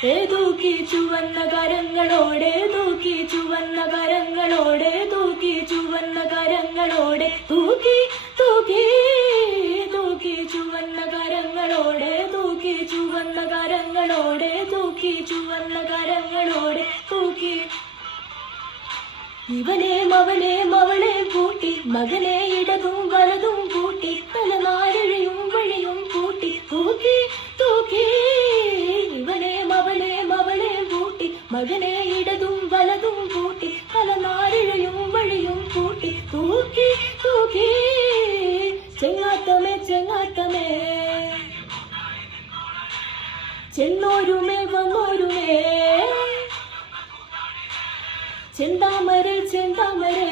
തൂക്കി ചുവന്ന കരങ്ങളോടെ തൂക്കി ചുവന്ന കരങ്ങളോടെ തൂക്കി ചുവന്ന കരങ്ങളോടെ തൂക്കി തൂക്കി തൂക്കി ചുവന്ന കരങ്ങളോടെ തൂക്കി ചുവന്ന കരങ്ങളോടെ തൂക്കി ചുവന്ന കരങ്ങളോടെ തൂക്കി ഇവനെയും അവനെയും അവളെ കൂട്ടി മകനെ ഇടതും വലതും കൂട്ടി തലനാരിഴയും വഴിയും കൂട്ടി തൂക്കി തൂക്കി ഇവനെയും അവനെയും അവളെ കൂട്ടി മകനെ ഇടതും വലതും കൂട്ടി തലനാരിഴയും വഴിയും കൂട്ടി തൂക്കി തൂക്കി ചെങ്ങാത്തമേ ചെങ്ങാത്തമേ ചെന്നോരുമേ വന്നോരുമേ ചെന്താമരേ ചെന്താമരേ